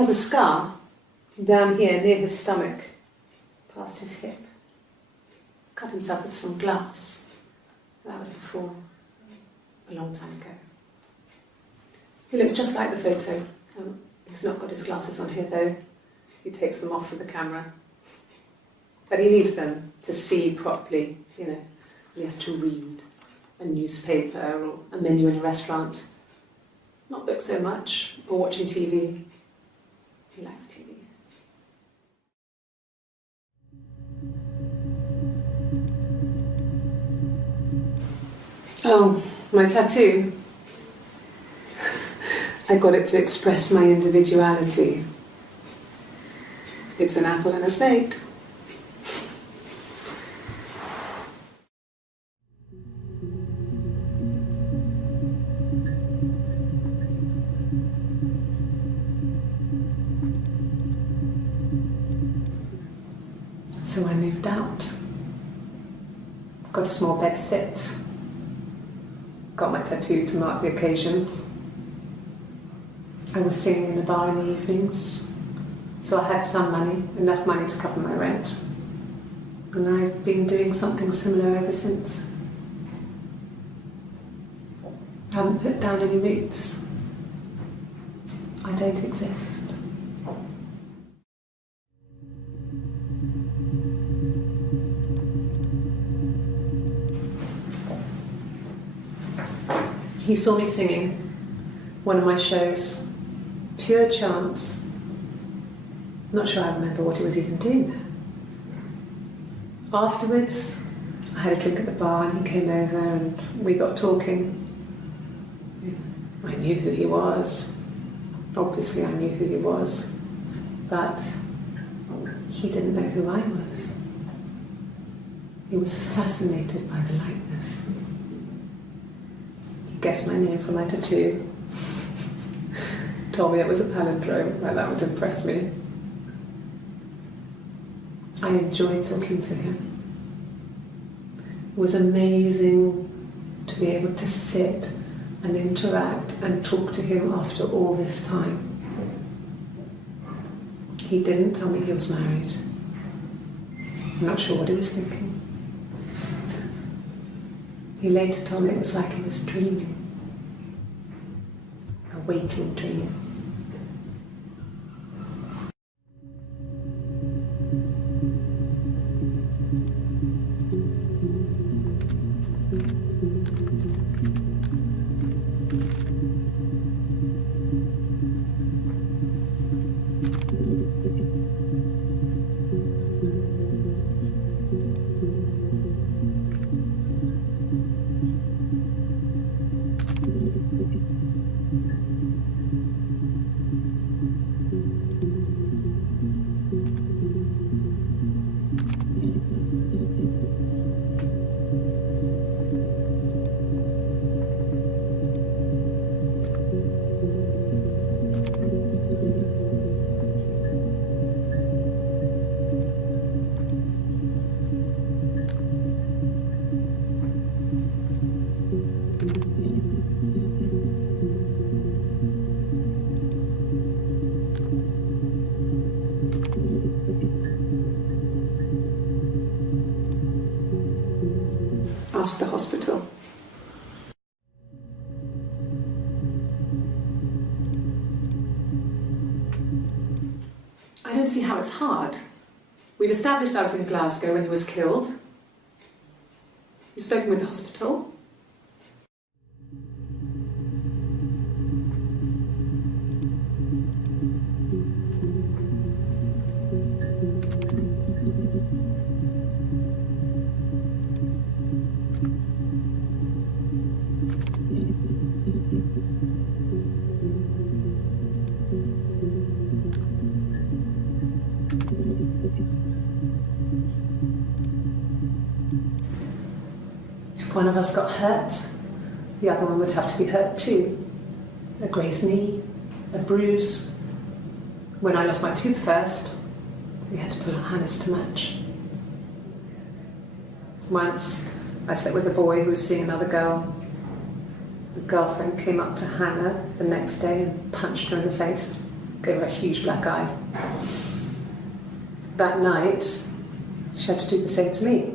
has a scar down here near his stomach, past his hip. Cut himself with some glass. That was before, a long time ago. He looks just like the photo. He's not got his glasses on here though. He takes them off with the camera. But he needs them to see properly, you know. He has to read a newspaper or a menu in a restaurant. Not books so much, or watching TV. He likes TV. Oh, my tattoo. I got it to express my individuality. It's an apple and a snake. So I moved out. Got a small bed sit. Got my tattoo to mark the occasion. I was singing in a bar in the evenings, so I had some money, enough money to cover my rent. And I've been doing something similar ever since. I haven't put down any roots. I don't exist. He saw me singing one of my shows, pure chance. Not sure I remember what he was even doing there. Afterwards, I had a drink at the bar and he came over and we got talking. I knew who he was. Obviously I knew who he was, but he didn't know who I was. He was fascinated by the likeness. He guessed my name from my tattoo. Told me it was a palindrome, like that would impress me. I enjoyed talking to him. It was amazing to be able to sit and interact and talk to him after all this time. He didn't tell me he was married. I'm not sure what he was thinking. He later told me it was like he was dreaming. A waking dream. Asked the hospital. I don't see how it's hard. We've established I was in Glasgow when he was killed. You've spoken with the hospital. If one of us got hurt, the other one would have to be hurt too. A grazed knee, a bruise. When I lost my tooth first, we had to pull our harness to match. Once, I slept with a boy who was seeing another girl. The girlfriend came up to Hannah the next day and punched her in the face. gave her a huge black eye. That night, she had to do the same to me.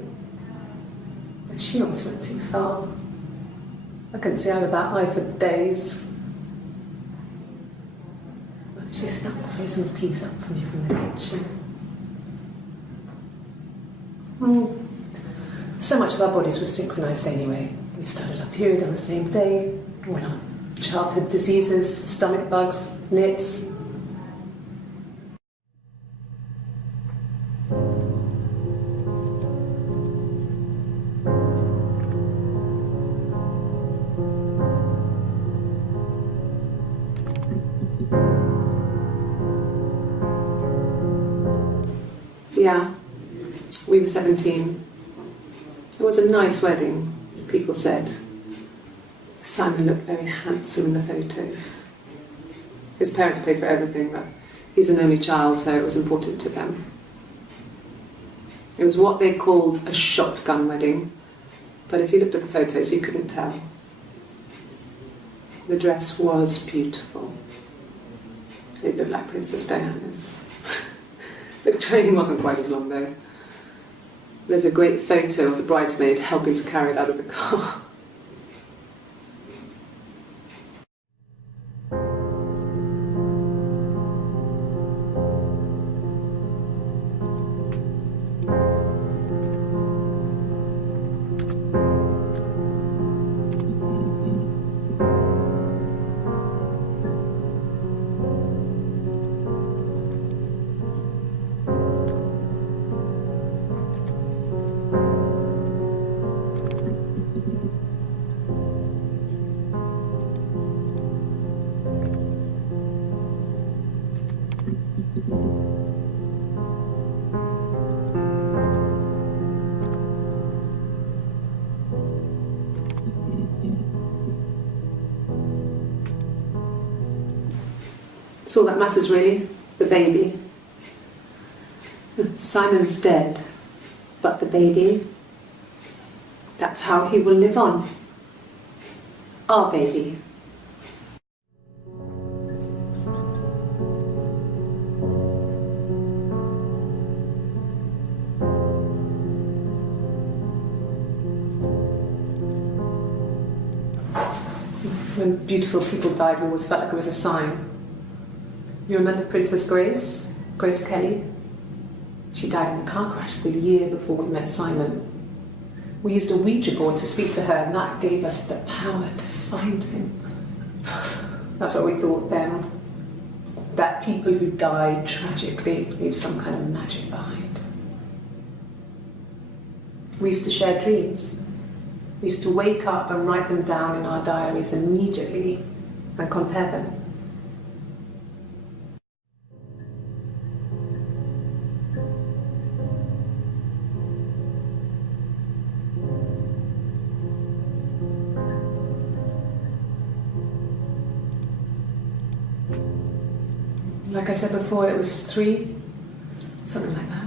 And she almost went too far. I couldn't see out of that eye for days. She snapped a frozen piece up for me from the kitchen. So much of our bodies were synchronised anyway. We started our period on the same day. All our childhood diseases, stomach bugs, nits. Yeah, we were 17. It was a nice wedding, people said. Simon looked very handsome in the photos. His parents paid for everything, but he's an only child, so it was important to them. It was what they called a shotgun wedding, but if you looked at the photos, you couldn't tell. The dress was beautiful. It looked like Princess Diana's. The train wasn't quite as long though. There's a great photo of the bridesmaid helping to carry it out of the car. That's all that matters really, the baby. Simon's dead, but the baby, that's how he will live on. Our baby. When beautiful people died, we always felt like it was a sign. You remember Princess Grace? Grace Kelly? She died in a car crash the year before we met Simon. We used a Ouija board to speak to her, and that gave us the power to find him. That's what we thought then. That people who died tragically leave some kind of magic behind. We used to share dreams. We used to wake up and write them down in our diaries immediately and compare them. Like I said before, it was 3, something like that.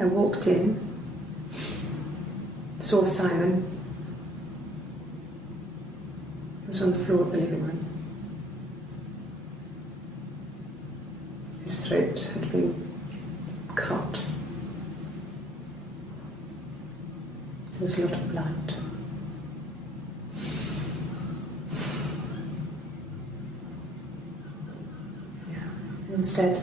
I walked in, saw Simon. He was on the floor of the living room. His throat had been cut. There was a lot of blood. He was dead.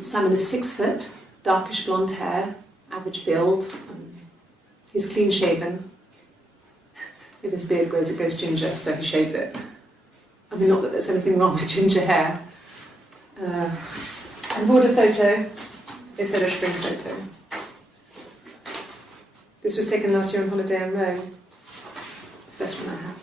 Simon is 6 foot, darkish blonde hair, average build. He's clean shaven. If his beard grows, it goes ginger, so he shaves it. I mean, not that there's anything wrong with ginger hair. I bought a photo. They said a spring photo. This was taken last year on holiday in Rome. It's the best one I have.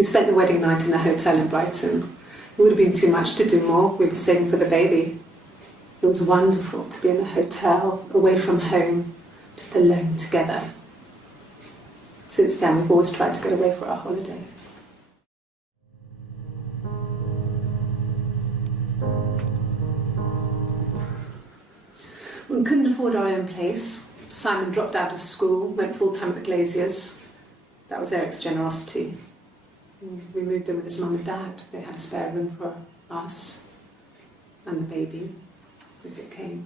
We spent the wedding night in a hotel in Brighton. It would have been too much to do more. We were saving for the baby. It was wonderful to be in a hotel, away from home, just alone together. Since then, we've always tried to get away for our holiday. We couldn't afford our own place. Simon dropped out of school, went full-time at the Glaziers. That was Eric's generosity. We moved in with his mum and dad. They had a spare room for us and the baby, if it came.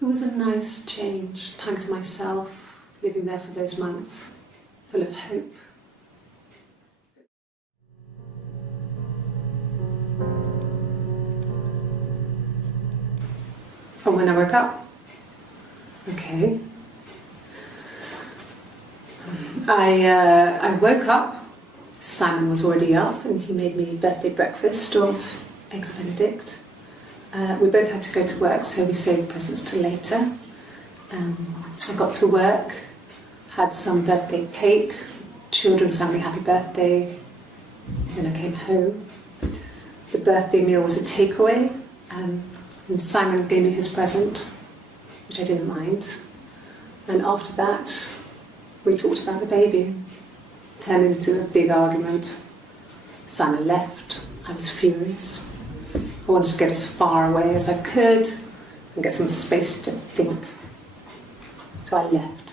It was a nice change, time to myself, living there for those months, full of hope. From when I woke up. Okay. I woke up, Simon was already up, and he made me birthday breakfast of eggs Benedict. We both had to go to work, so we saved presents till later. I got to work, had some birthday cake, children sang me happy birthday, then I came home. The birthday meal was a takeaway, and Simon gave me his present, which I didn't mind. And after that, we talked about the baby. It turned into a big argument. Simon left. I was furious. I wanted to get as far away as I could and get some space to think. So I left.